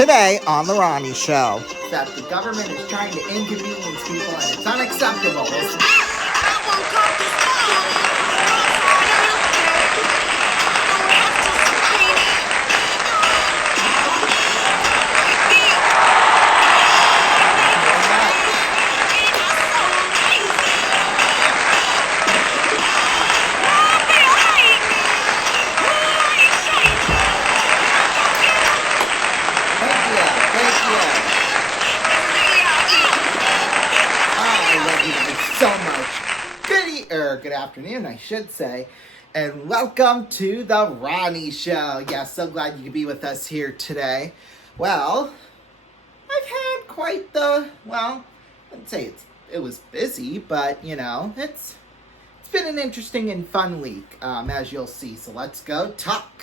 Today on The Ronnie Show. That the government is trying to inconvenience people and it's unacceptable. Good afternoon, I should say, and welcome to the Ronnie Show. Yeah, so glad you could be with us here today. Well, I've had quite the, I wouldn't say it was busy, but you know, it's been an interesting and fun week, as you'll see. So let's go talk.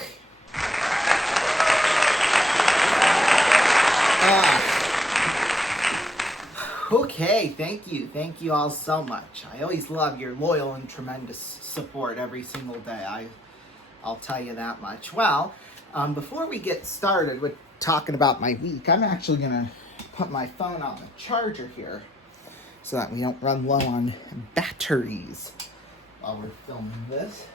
Okay, thank you all so much. I always love your loyal and tremendous support every single day. I'll tell you that much. Well, before we get started with talking about my week, I'm actually gonna put my phone on the charger here so that we don't run low on batteries while we're filming this,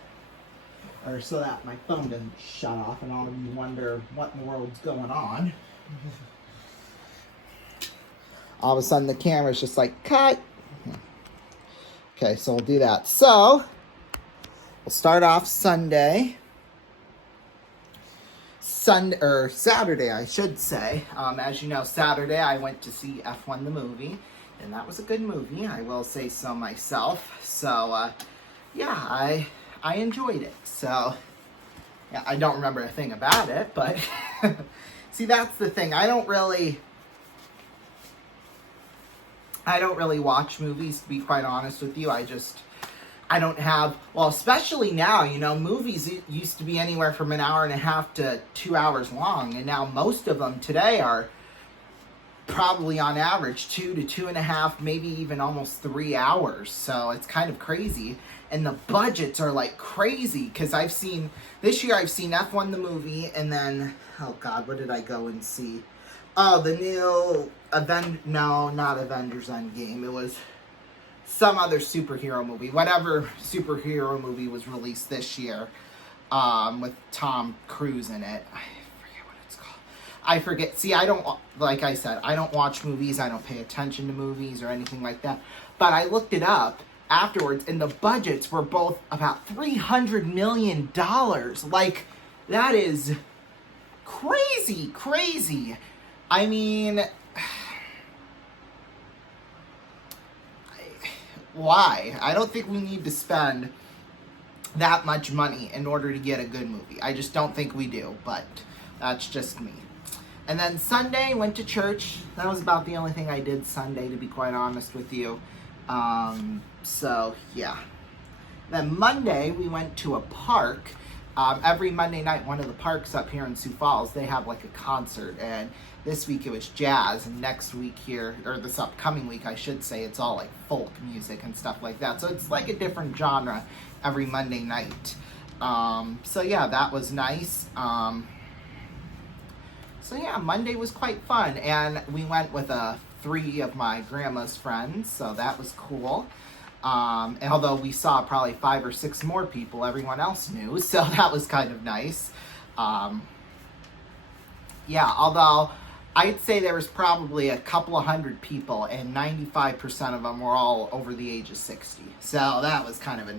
or so that my phone doesn't shut off and all of you wonder what in the world's going on. All of a sudden the camera's just like, cut. Okay, so we'll do that. So, we'll start off Saturday, I should say. As you know, Saturday I went to see F1 the movie, and that was a good movie, I will say so myself. So, yeah, I enjoyed it. So, yeah, I don't remember a thing about it, but see, that's the thing. I don't really watch movies, to be quite honest with you. I don't have, especially now, you know, movies used to be anywhere from an hour and a half to 2 hours long, and now most of them today are probably on average 2 to 2.5, maybe even almost 3 hours. So it's kind of crazy, and the budgets are like crazy, because this year I've seen F1 the movie, and then, oh God, what did I go and see? Oh, the new not Avengers Endgame. It was some other superhero movie. Whatever superhero movie was released this year, with Tom Cruise in it. I forget what it's called. I forget. See, like I said, I don't watch movies. I don't pay attention to movies or anything like that. But I looked it up afterwards, and the budgets were both about $300 million. Like, that is crazy. I mean, why? I don't think we need to spend that much money in order to get a good movie. I just don't think we do, but that's just me. And then Sunday, went to church. That was about the only thing I did Sunday, to be quite honest with you. So, yeah. Then Monday, we went to a park. Every Monday night, one of the parks up here in Sioux Falls, they have like a concert, and this week it was jazz, and next week here, or this upcoming week I should say, it's all like folk music and stuff like that. So it's like a different genre every Monday night. So yeah, that was nice. So yeah, Monday was quite fun, and we went with 3 of my grandma's friends, so that was cool. And although we saw probably 5 or 6 more people everyone else knew, so that was kind of nice. Yeah, although I'd say there was probably a couple of hundred people, and 95% of them were all over the age of 60. So that was kind of a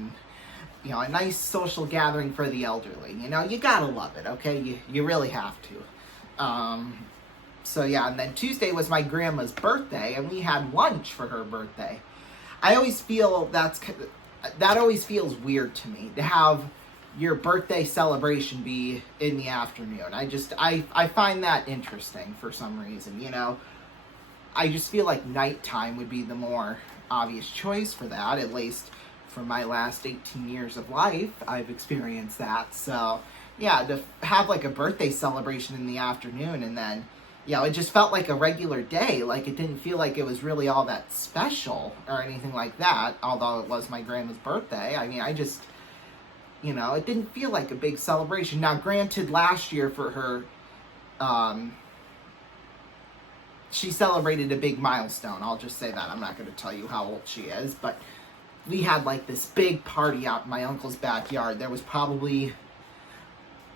nice social gathering for the elderly. You know, you gotta love it, okay? You really have to. So yeah, and then Tuesday was my grandma's birthday, and we had lunch for her birthday. I always feel that always feels weird to me, to have your birthday celebration be in the afternoon. I find that interesting for some reason, you know. I just feel like nighttime would be the more obvious choice for that, at least for my last 18 years of life, I've experienced that. So, yeah, to have like a birthday celebration in the afternoon, and then, you know, it just felt like a regular day. Like, it didn't feel like it was really all that special or anything like that, although it was my grandma's birthday. I mean, it didn't feel like a big celebration. Now, granted, last year for her she celebrated a big milestone. I'll just say that. I'm not going to tell you how old she is, but we had like this big party out in my uncle's backyard. There was probably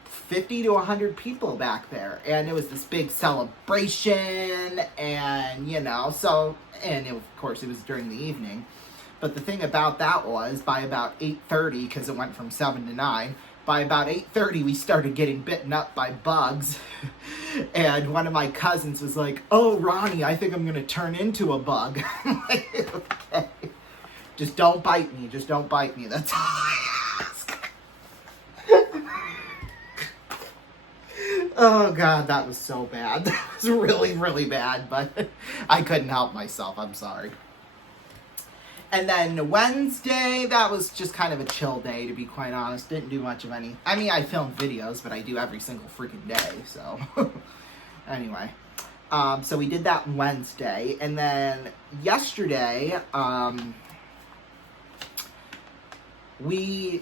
50 to 100 people back there, and it was this big celebration, and of course it was during the evening. But the thing about that was, by about 8:30, because it went from 7 to 9, by about 8:30 we started getting bitten up by bugs. And one of my cousins was like, "Oh, Ronnie, I think I'm going to turn into a bug." I'm like, okay. Just don't bite me. Just don't bite me. That's all I ask. Oh, God, that was so bad. That was really, really bad. But I couldn't help myself. I'm sorry. And then Wednesday, that was just kind of a chill day, to be quite honest. Didn't do much of any. I mean, I filmed videos, but I do every single freaking day. So, anyway. So we did that Wednesday. And then yesterday,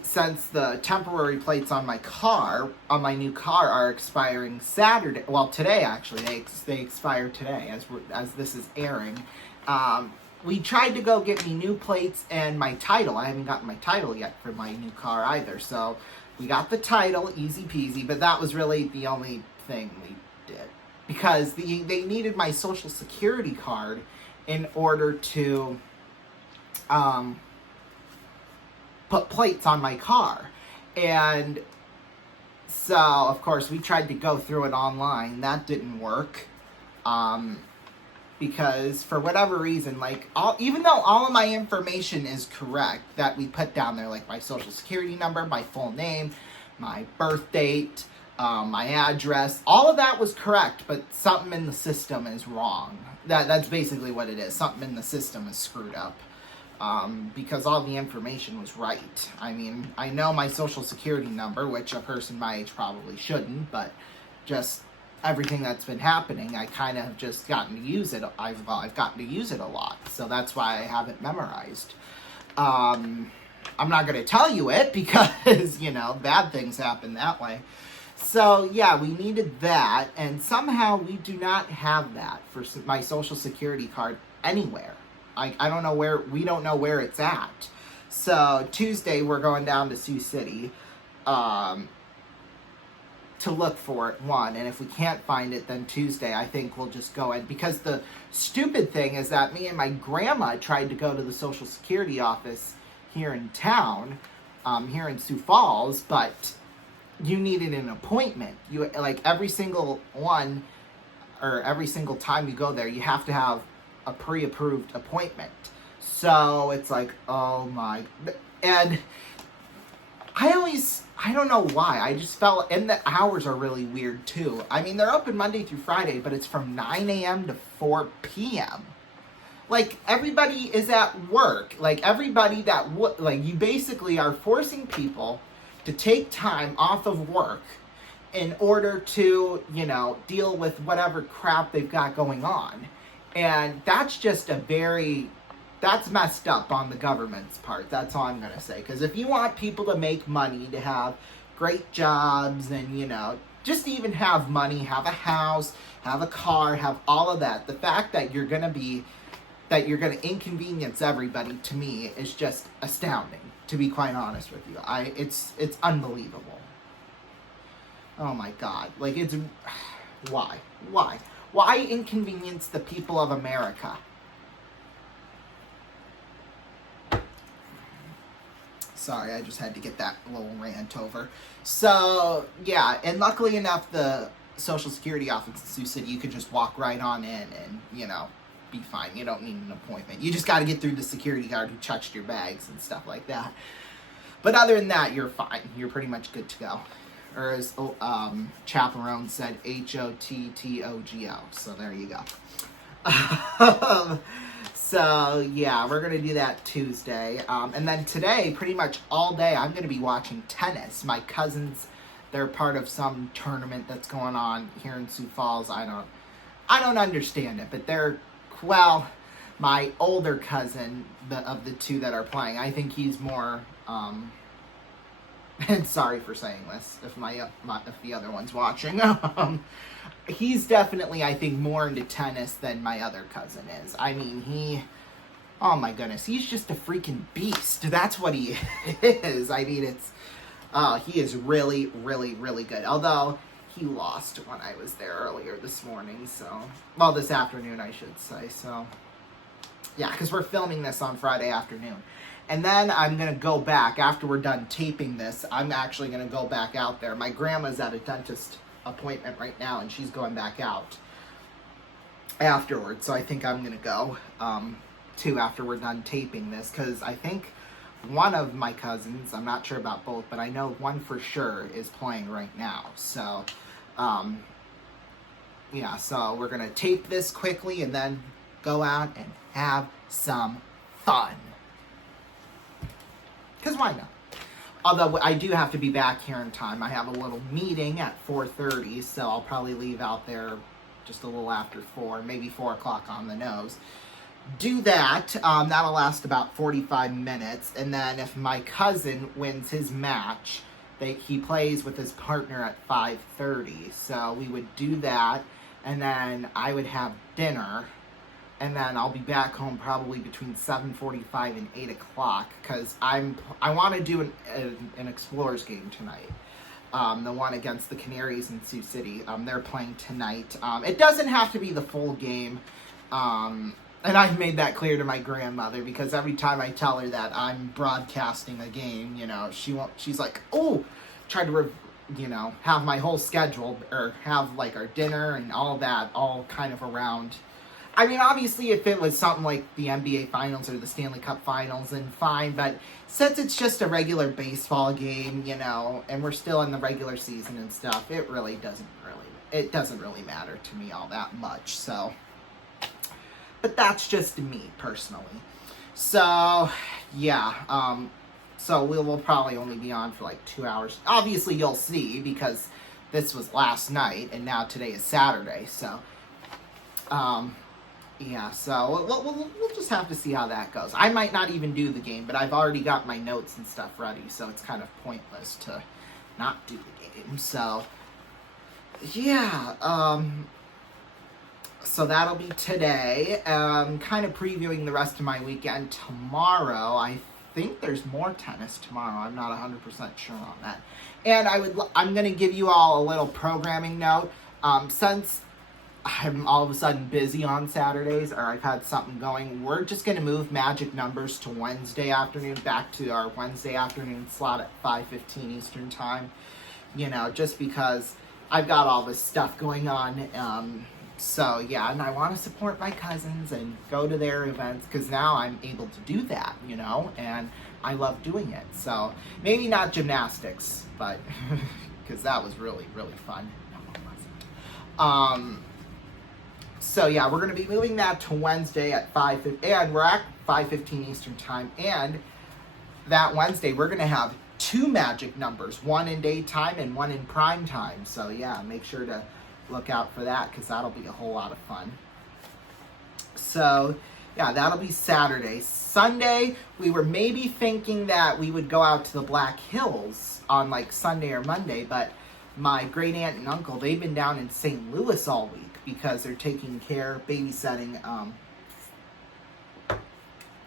since the temporary plates on my new car are expiring Saturday, well, today actually, they expire today as this is airing. We tried to go get me new plates and my title. I haven't gotten my title yet for my new car either. So we got the title, easy peasy, but that was really the only thing we did. Because they needed my social security card in order to put plates on my car. And so, of course, we tried to go through it online. That didn't work. Because for whatever reason, even though all of my information is correct that we put down there, like my social security number, my full name, my birth date, my address, all of that was correct, but something in the system is wrong. That's basically what it is. Something in the system is screwed up. Because all the information was right. I mean, I know my social security number, which a person my age probably shouldn't, but just everything that's been happening, I kind of have just gotten to use it. I've gotten to use it a lot, so that's why I have it memorized. I'm not going to tell you it because, bad things happen that way. So, yeah, we needed that, and somehow we do not have that for my social security card anywhere. I don't know we don't know where it's at. So, Tuesday, we're going down to Sioux City, to look for it, one, and if we can't find it, then Tuesday I think we'll just go in, because the stupid thing is that me and my grandma tried to go to the Social Security office here in town, here in Sioux Falls, but you needed an appointment. You, like, every single one, or every single time you go there, you have to have a pre-approved appointment. So it's like, oh my, and I don't know why. I just felt, and the hours are really weird too. I mean, they're open Monday through Friday, but it's from 9 a.m. to 4 p.m. Like, everybody is at work. Like, everybody you basically are forcing people to take time off of work in order to, deal with whatever crap they've got going on. And that's just that's messed up on the government's part. That's all I'm going to say. Because if you want people to make money, to have great jobs, and, just even have money, have a house, have a car, have all of that, the fact that you're going to inconvenience everybody, to me, is just astounding, to be quite honest with you. It's unbelievable. Oh my God. Like, it's, why? Why inconvenience the people of America? Sorry, I just had to get that little rant over. So, yeah, and luckily enough, the Social Security office in Sioux City, you could just walk right on in and, be fine. You don't need an appointment. You just got to get through the security guard who checks your bags and stuff like that. But other than that, you're fine. You're pretty much good to go. Or as Chaperone said, HOTTOGO. So there you go. So, yeah, we're going to do that Tuesday. And then today, pretty much all day, I'm going to be watching tennis. My cousins, they're part of some tournament that's going on here in Sioux Falls. I don't understand it, but my older cousin, of the two that are playing, I think he's more, and sorry for saying this if if the other one's watching, he's definitely, I think, more into tennis than my other cousin is. I mean, oh my goodness, he's just a freaking beast. That's what he is. I mean, he is really, really, really good. Although, he lost when I was there earlier this morning, well, this afternoon, I should say, so, yeah, because we're filming this on Friday afternoon. And then I'm going to go back, after we're done taping this, I'm actually going to go back out there. My grandma's at a dentist appointment right now, and she's going back out afterwards, so I think I'm going to go, too, after we're done taping this, because I think one of my cousins, I'm not sure about both, but I know one for sure is playing right now, so, yeah, so we're going to tape this quickly and then go out and have some fun. Because why not? Although I do have to be back here in time. I have a little meeting at 4:30, so I'll probably leave out there just a little after 4, maybe 4 o'clock on the nose. Do that. That'll last about 45 minutes. And then if my cousin wins his match, he plays with his partner at 5:30. So we would do that. And then I would have dinner. And then I'll be back home probably between 7:45 and 8 o'clock. Because I want to do an Explorers game tonight. The one against the Canaries in Sioux City. They're playing tonight. It doesn't have to be the full game. And I've made that clear to my grandmother, because every time I tell her that I'm broadcasting a game, she's like, oh, try to, have my whole schedule, or have, like, our dinner and all that, all kind of around. I mean, obviously, if it was something like the NBA Finals or the Stanley Cup Finals, then fine, but since it's just a regular baseball game, and we're still in the regular season and stuff, it doesn't really matter to me all that much, so. But that's just me, personally. So, yeah. So we'll probably only be on for like 2 hours. Obviously, you'll see, because this was last night, and now today is Saturday. So, yeah. So we'll just have to see how that goes. I might not even do the game, but I've already got my notes and stuff ready. So it's kind of pointless to not do the game. So, yeah. So that'll be today. Kind of previewing the rest of my weekend tomorrow. I think there's more tennis tomorrow. I'm not 100% sure on that. And I'm going to give you all a little programming note. Since I'm all of a sudden busy on Saturdays, or I've had something going, we're just going to move Magic Numbers to Wednesday afternoon, back to our Wednesday afternoon slot at 5:15 Eastern Time. Just because I've got all this stuff going on. So, yeah, and I want to support my cousins and go to their events, because now I'm able to do that, and I love doing it. So, maybe not gymnastics, but, because that was really, really fun. No, it wasn't. So, yeah, we're going to be moving that to Wednesday at 5:15, and we're at 5:15 Eastern Time, and that Wednesday we're going to have 2 Magic Numbers, one in daytime and one in prime time. So, yeah, make sure to look out for that, because that'll be a whole lot of fun. So, yeah, that'll be Saturday. Sunday, we were maybe thinking that we would go out to the Black Hills on, like, Sunday or Monday, but my great aunt and uncle, they've been down in St. Louis all week, because they're taking care, babysitting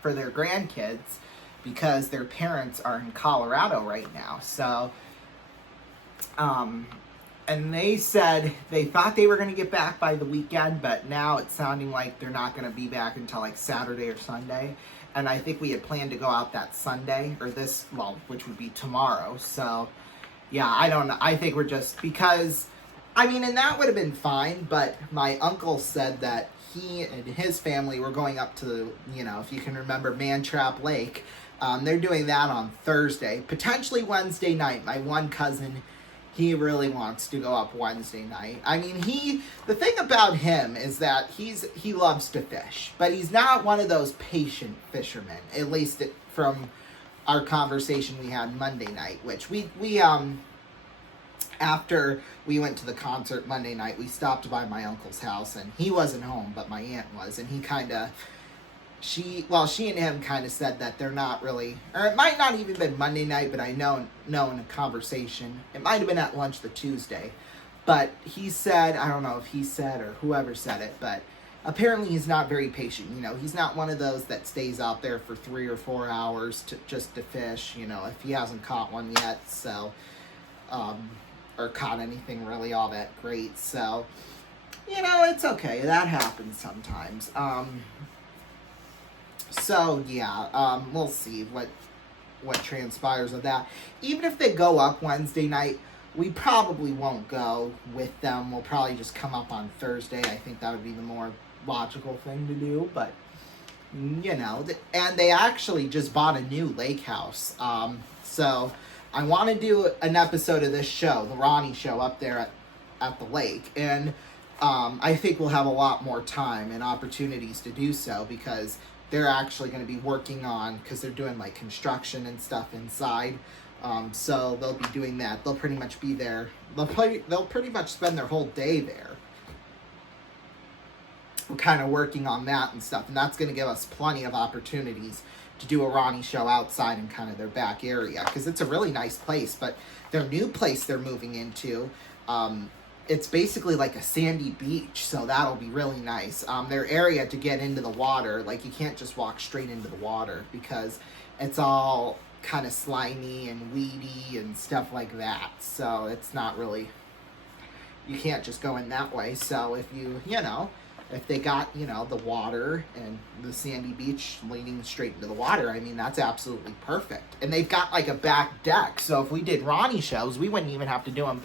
for their grandkids, because their parents are in Colorado right now. So, and they said they thought they were going to get back by the weekend, but now it's sounding like they're not going to be back until like Saturday or Sunday. And I think we had planned to go out that Sunday, which would be tomorrow. So, yeah, I don't know. I think we're just, because, and that would have been fine, but my uncle said that he and his family were going up to, if you can remember, Mantrap Lake. They're doing that on Thursday, potentially Wednesday night. My one cousin, he really wants to go up Wednesday night. The thing about him is that he loves to fish, but he's not one of those patient fishermen, at least from our conversation we had Monday night, which we after we went to the concert Monday night, we stopped by my uncle's house, and he wasn't home, but my aunt was, and he kind of, she and him kind of said that they're not really, or it might not even been Monday night, but I know in a conversation, it might have been at lunch the Tuesday, but he said, I don't know if he said or whoever said it, but apparently he's not very patient. You know, he's not one of those that stays out there for 3 or 4 hours just to fish, you know, if he hasn't caught one yet, so, or caught anything really all that great, so, you know, it's okay, that happens sometimes. So yeah, we'll see what transpires of that. Even if they go up Wednesday night, we probably won't go with them. We'll probably just come up on Thursday. I think that would be the more logical thing to do. But you know, and they actually just bought a new lake house. So I want to do an episode of this show, the Ronnie Show, up there at the lake, and I think we'll have a lot more time and opportunities to do so because they're actually going to be working on, because they're doing like construction and stuff inside. So they'll be doing that. They'll pretty much be there. They'll pretty much spend their whole day there. We're kind of working on that and stuff. And that's going to give us plenty of opportunities to do a Ronnie Show outside in kind of their back area. Because it's a really nice place. But their new place they're moving into, it's basically like a sandy beach, so that'll be really nice. Their area to get into the water, like you can't just walk straight into the water because it's all kind of slimy and weedy and stuff like that. So it's not really, you can't just go in that way. So if if they got, the water and the sandy beach leading straight into the water, I mean, that's absolutely perfect. And they've got like a back deck. So if we did Ronnie shows, we wouldn't even have to do them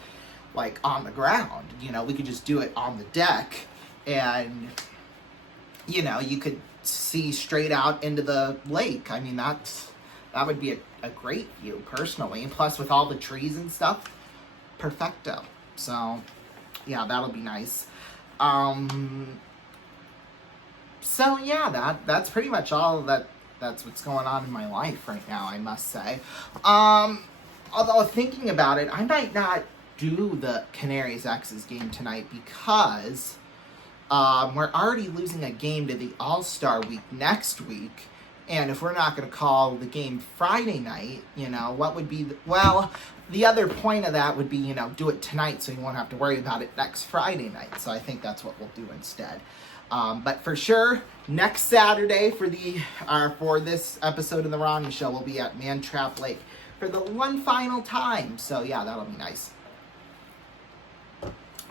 like on the ground. We could just do it on the deck, and you could see straight out into the lake. I mean, that would be a great view personally, and plus with all the trees and stuff, perfecto. So yeah, that'll be nice. So yeah, that's pretty much all that's what's going on in my life right now, I must say. Although thinking about it, I might not do the Canaries X's game tonight because we're already losing a game to the All-Star Week next week, and if we're not going to call the game Friday night, what would be the other point of that would be, do it tonight so you won't have to worry about it next Friday night. So I think that's what we'll do instead. But for sure, next Saturday for this episode of the Ronnie Show, we'll be at Mantrap Lake for the one final time. So yeah, that'll be nice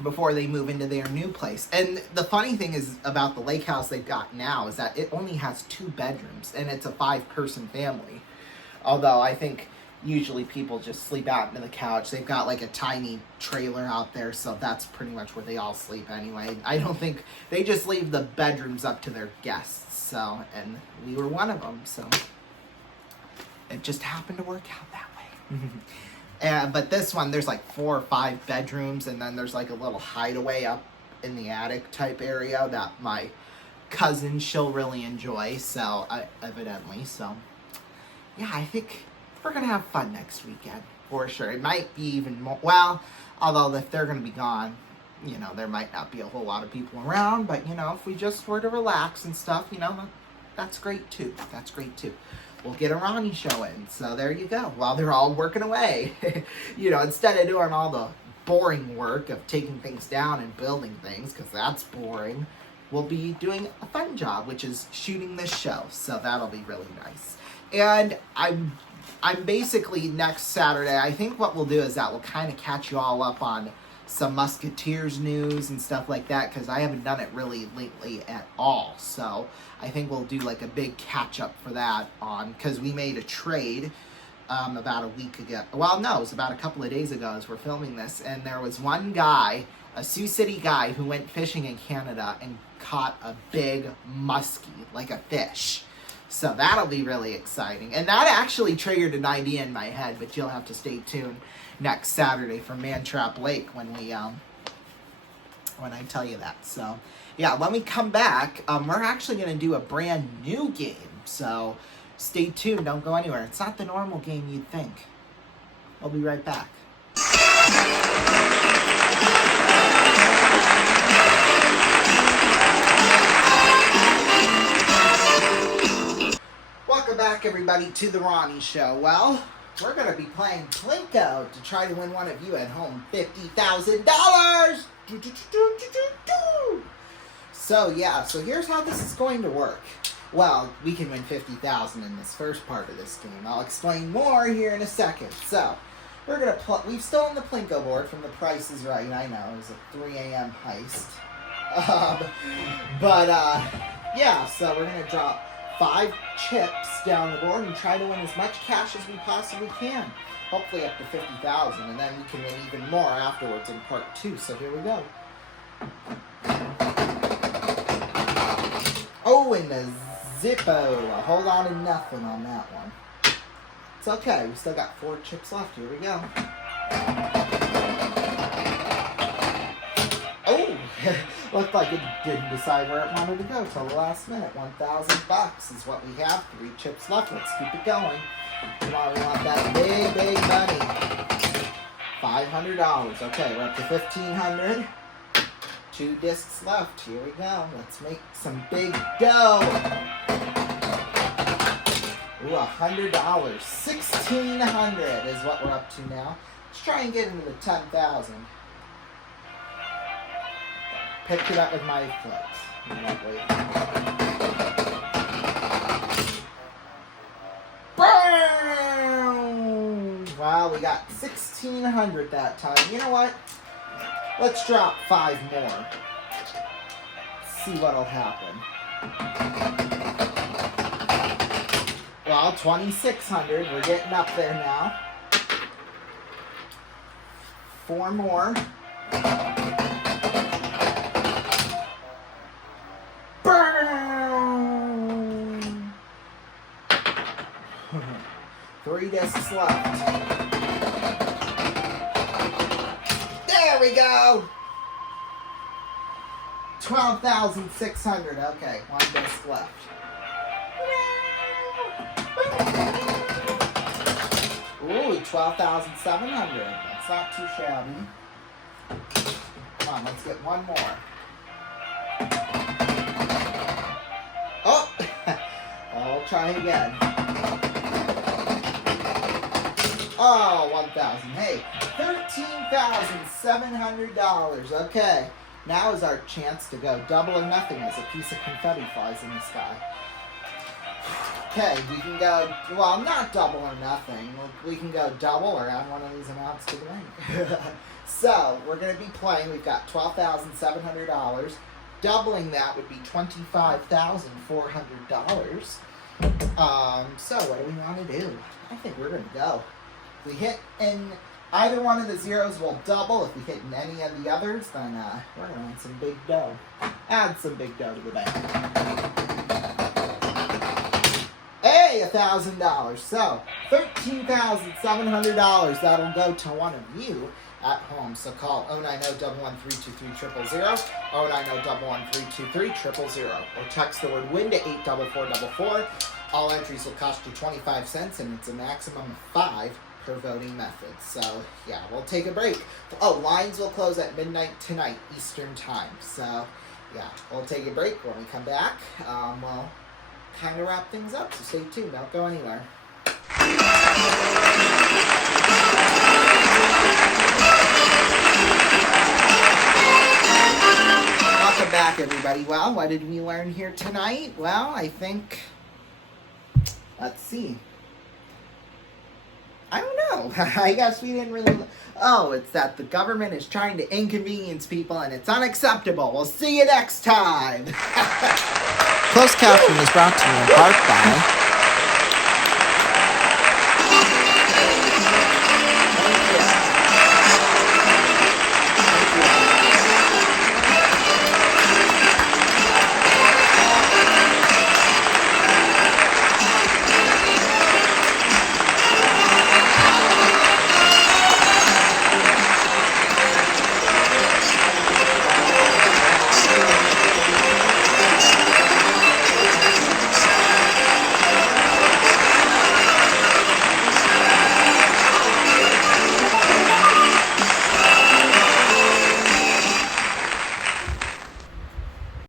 before they move into their new place. And the funny thing is about the lake house they've got now is that it only has 2 bedrooms and it's a 5-person family. Although I think usually people just sleep out into the couch. They've got like a tiny trailer out there, so that's pretty much where they all sleep anyway. I don't think they just leave the bedrooms up to their guests. So, and we were one of them, so it just happened to work out that way. But this one, there's like 4 or 5 bedrooms, and then there's like a little hideaway up in the attic type area that my cousin, she'll really enjoy, so evidently. So yeah, I think we're going to have fun next weekend, for sure. It might be even more, although if they're going to be gone, there might not be a whole lot of people around, but, if we just were to relax and stuff, that's great too. That's great too. We'll get a Ronnie Show in, so there you go. While they're all working away, instead of doing all the boring work of taking things down and building things, because that's boring, we'll be doing a fun job, which is shooting this show, so that'll be really nice. And I'm basically next Saturday, I think what we'll do is that we'll kind of catch you all up on some Musketeers news and stuff like that, because I haven't done it really lately at all. So I think we'll do like a big catch up for that because we made a trade about a week ago. Well, no, it was about a couple of days ago as we're filming this, and there was one guy, a Sioux City guy, who went fishing in Canada and caught a big muskie, like a fish. So that'll be really exciting. And that actually triggered an idea in my head, but you'll have to stay tuned next Saturday for Mantrap Lake when I tell you that. So yeah, when we come back, we're actually going to do a brand new game. So stay tuned. Don't go anywhere. It's not the normal game you'd think. I'll be right back. back, everybody, to the Ronnie Show. Well, we're going to be playing Plinko to try to win one of you at home $50,000. So here's how this is going to work. Well, we can win $50,000 in this first part of this game. I'll explain more here in a second. So, we're going to we've stolen the Plinko board from The Price is Right. I know, it was a 3 a.m. heist. Yeah, so we're going to drop 5 chips down the board and try to win as much cash as we possibly can. Hopefully up to $50,000, and then we can win even more afterwards in part 2. So here we go. Oh, and the Zippo. A whole lot of nothing on that one. It's okay. We still got 4 chips left. Here we go. Oh, looked like it didn't decide where it wanted to go till the last minute. $1,000 is what we have. 3 chips left. Let's keep it going. Come on, we want that big, big money. $500. Okay, we're up to $1,500. 2 discs left. Here we go. Let's make some big dough. Ooh, $100. $1,600 is what we're up to now. Let's try and get into the 10,000. Picked it up with my foot. Lovely. Boom! Wow, we got $1,600 that time. You know what? Let's drop 5 more. See what'll happen. Well, $2,600. We're getting up there now. 4 more. Boom! 3 discs left. There we go. 12,600. Okay, 1 disc left. Ooh, 12,700. That's not too shabby. Come on, let's get 1 more. Oh! I'll try again. Oh, 1,000. Hey, $13,700. Okay, now is our chance to go double or nothing as a piece of confetti flies in the sky. Okay, we can go, well, not double or nothing. We can go double or add one of these amounts to the bank. So, we're going to be playing. We've got $12,700. Doubling that would be $25,400. So, what do we want to do? I think we're going to go. If we hit in either one of the zeros, we'll double. If we hit in any of the others, then we're going to want some big dough. Add some big dough to the bank. Hey, $1,000. So, $13,700. That'll go to one of you at home. So call 090-113-2300, 090-113-2300, or text the word WIN to 84444. All entries will cost you 25 cents, and it's a maximum of 5 per voting method. So, yeah, we'll take a break. Oh, lines will close at midnight tonight, Eastern Time. So, yeah, we'll take a break. When we come back, we'll kind of wrap things up. So stay tuned. Don't go anywhere. Welcome back, everybody. Well, what did we learn here tonight? Well, I think, let's see. I don't know. I guess we didn't really... Oh, it's that the government is trying to inconvenience people, and it's unacceptable. We'll see you next time. Closed caption is brought to you in part by